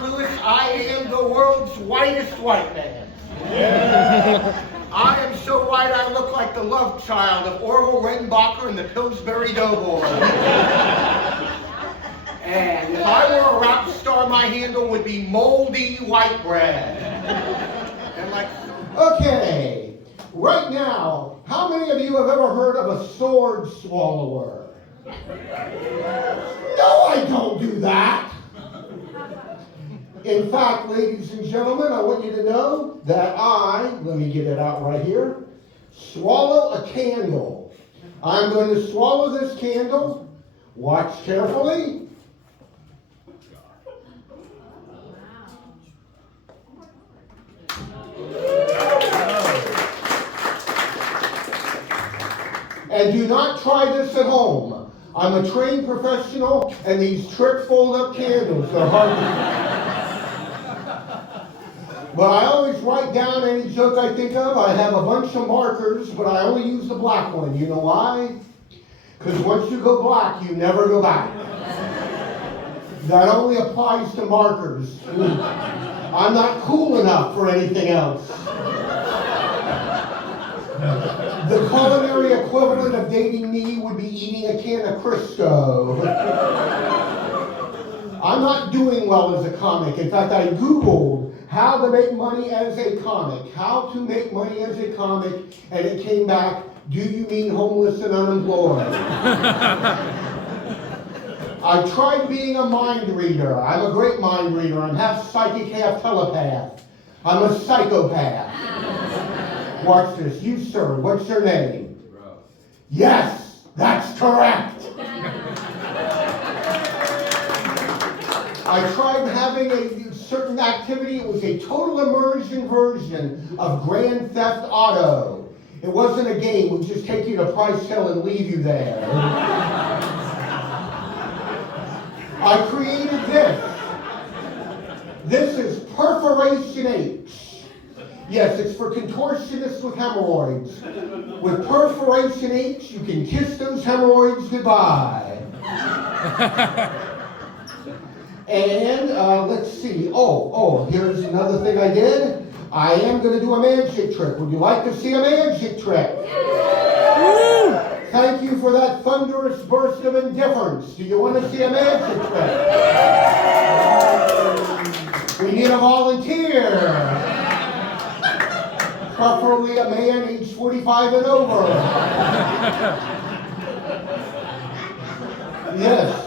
John Lewis, I am the world's whitest white man. Yeah. I am so white I look like the love child of Orville Redenbacher and the Pillsbury Doughboy. And if I were a rock star, my handle would be moldy white bread. And like, okay, right now, how many of you have ever heard of a sword swallower? No, I don't do that. In fact, ladies and gentlemen, I want you to know that let me get it out right here, swallow a candle. I'm going to swallow this candle. Watch carefully. And do not try this at home. I'm a trained professional, and these trick fold-up candles, they're hard to... But I always write down any joke I think of. I have a bunch of markers, but I only use the black one. You know why? Because once you go black, you never go back. That only applies to markers. I'm not cool enough for anything else. The culinary equivalent of dating me would be eating a can of Crisco. I'm not doing well as a comic. In fact, I Googled how to make money as a comic. How to make money as a comic, and it came back, do you mean homeless and unemployed? I tried being a mind reader. I'm a great mind reader. I'm half psychic, half telepath. I'm a psychopath. Watch this. You, sir, what's your name? Yes, that's correct. I tried having a certain activity. It was a total immersion version of Grand Theft Auto. It wasn't a game. We'd just take you to Price Hill and leave you there. I created this. This is Perforation H. Yes, it's for contortionists with hemorrhoids. With Perforation H, you can kiss those hemorrhoids goodbye. And let's see. Here's another thing I did. I am going to do a magic trick. Would you like to see a magic trick? Thank you for that thunderous burst of indifference. Do you want to see a magic trick? We need a volunteer. Preferably a man age 45 and over. Yes.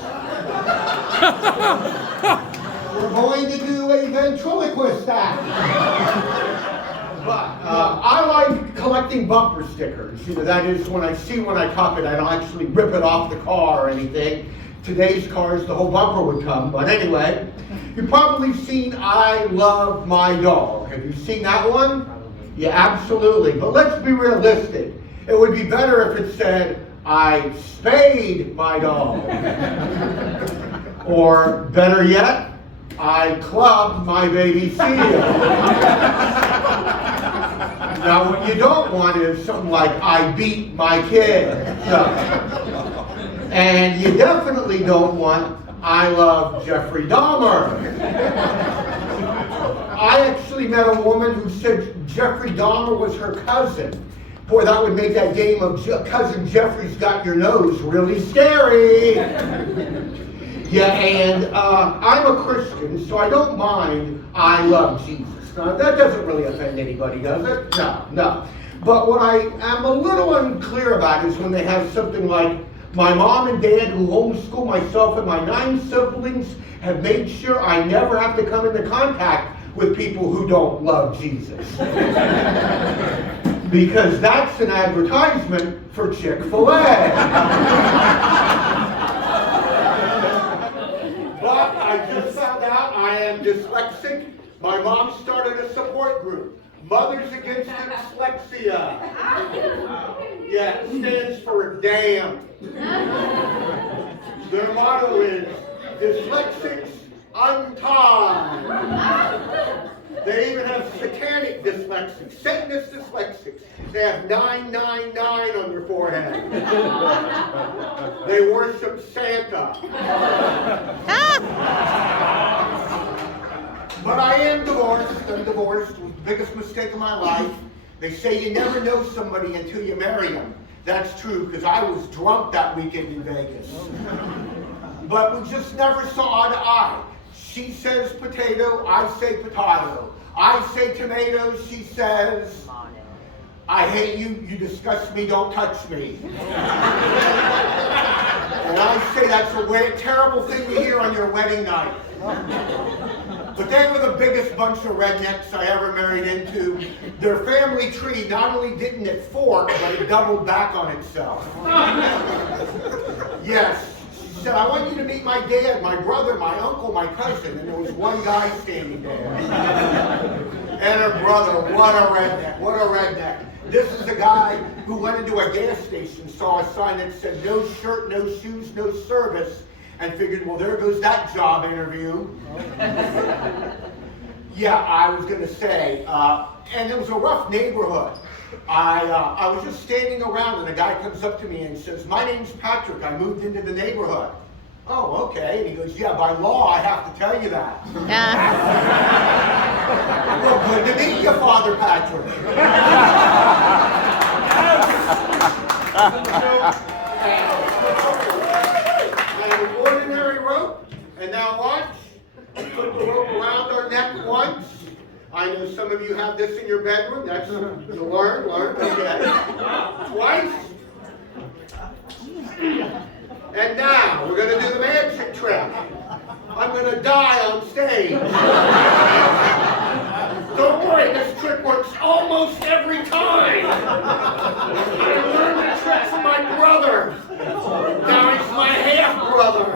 We're going to do a ventriloquist act. But I like collecting bumper stickers. You know, that is when I see one I cop it, I don't actually rip it off the car or anything. Today's cars, the whole bumper would come. But anyway, you've probably seen I Love My Dog. Have you seen that one? Yeah, absolutely. But let's be realistic. It would be better if it said, I spayed my dog. Or better yet, I clubbed my baby seal. Now what you don't want is something like, I beat my kid. No. And you definitely don't want, I love Jeffrey Dahmer. I actually met a woman who said Jeffrey Dahmer was her cousin. Boy, that would make that game of Cousin Jeffrey's Got Your Nose really scary. Yeah, and I'm a Christian, so I don't mind I love Jesus. Now, that doesn't really offend anybody, does it? No. But what I am a little unclear about is when they have something like, my mom and dad who homeschool myself and my 9 siblings have made sure I never have to come into contact with people who don't love Jesus. Because that's an advertisement for Chick-fil-A. But I just found out I am dyslexic. My mom started a support group, Mothers Against Dyslexia. Yeah, it stands for DAMN. Their motto is, Dyslexics Untied. They even have satanic dyslexics, Satanist dyslexics. They have 999 on their forehead. They worship Santa. I'm divorced. It was the biggest mistake of my life. They say you never know somebody until you marry them. That's true, because I was drunk that weekend in Vegas. But we just never saw eye to eye. She says potato, I say potato. I say tomato, she says, I hate you, you disgust me, don't touch me. And I say that's a terrible thing to hear on your wedding night. But they were the biggest bunch of rednecks I ever married into. Their family tree not only didn't it fork, but it doubled back on itself. Yes. She said, I want you to meet my dad, my brother, my uncle, my cousin. And there was one guy standing there. And her brother, what a redneck, what a redneck. This is a guy who went into a gas station, saw a sign that said, no shirt, no shoes, no service, and figured, well, there goes that job interview. Yeah, I was going to say, and it was a rough neighborhood. I was just standing around, and a guy comes up to me and says, my name's Patrick, I moved into the neighborhood. Oh, okay. And he goes, yeah, by law, I have to tell you that. Well, good to meet you, Father Patrick. And an ordinary rope, and now watch. We put the rope around our neck once. I know some of you have this in your bedroom. That's you learn, okay. Twice. And now we're going to do the magic trick. I'm going to die on stage. Don't worry, this trick works almost every time. I learned the trick from my brother. Now he's my half-brother.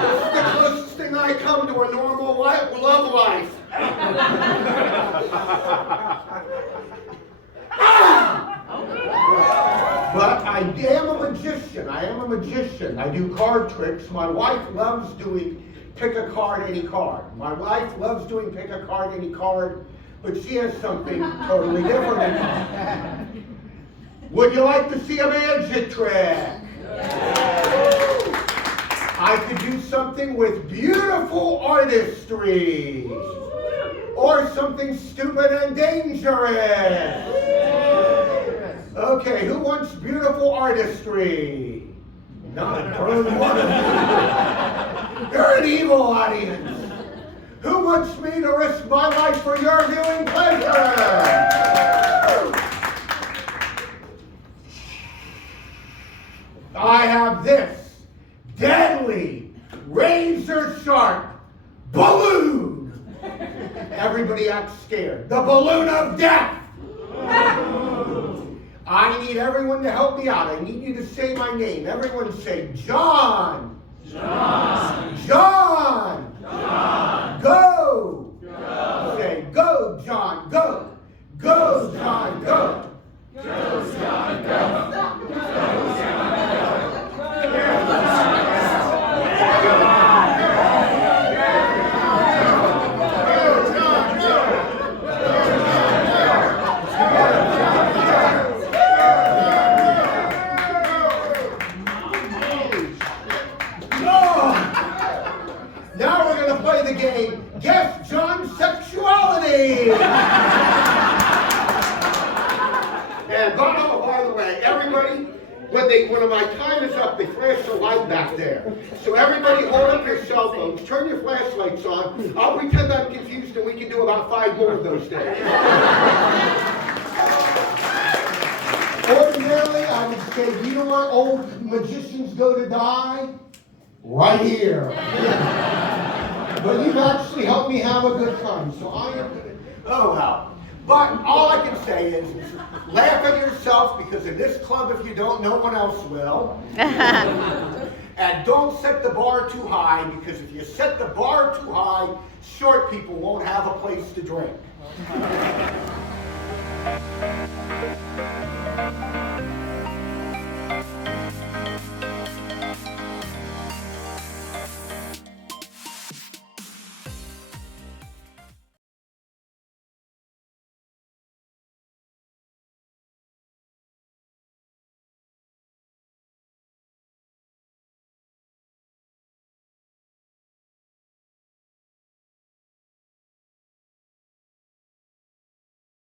This is the closest thing I come to a normal love life. But I am a magician. I am a magician. I do card tricks. My wife loves doing pick a card, any card. My wife loves doing pick a card, any card, but she has something totally different in mind. Would you like to see a magic trick? I could do something with beautiful artistry. Or something stupid and dangerous. Okay, who wants beautiful artistry? Not one of you. You're an evil audience. Who wants me to risk my life for your viewing pleasure? I have this deadly, razor-sharp balloon. Everybody acts scared. The balloon of death. I need everyone to help me out. I need you to say my name. Everyone say, John. John. John. John. Go. Go. Say, go, John, go. Go, John, go. Go, John, go. Go, John, go. Guess John's sexuality. And by the way, everybody, when my time is up, they flash the light back there. So everybody hold up your cell phones, turn your flashlights on. I'll pretend I'm confused and we can do about 5 more of those days. Ordinarily, I would say, you know where old magicians go to die? Right here. But you've actually helped me have a good time, so I am good. Oh, well. But all I can say is laugh at yourself, because in this club, if you don't, no one else will. And don't set the bar too high, because if you set the bar too high, short people won't have a place to drink.